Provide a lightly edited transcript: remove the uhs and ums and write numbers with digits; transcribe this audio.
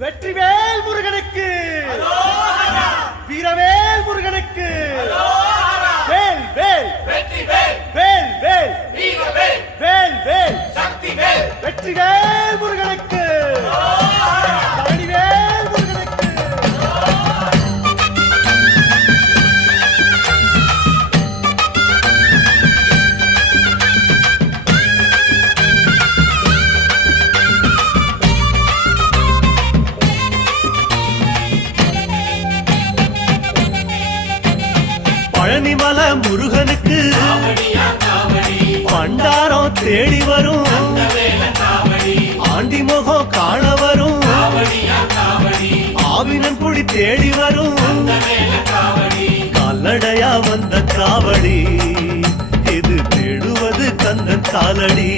வெற்றிவேல் முருகனுக்கு, வீரவேல் முருகனுக்கு, வேல் வேல் வேல் வேல் வேல் வேல் வெற்றிவேல் முருகனுக்கு, பழனிவேல் முருகனுக்கு. பழனிமல முருகனுக்கு பண்டாரம் தேடி வரும், ஆண்டி முகம் காண வரும், ஆவினன் குடி தேடி வரும், கால்நடையா வந்த காவடி இது தேடுவது கந்தன் காலடி.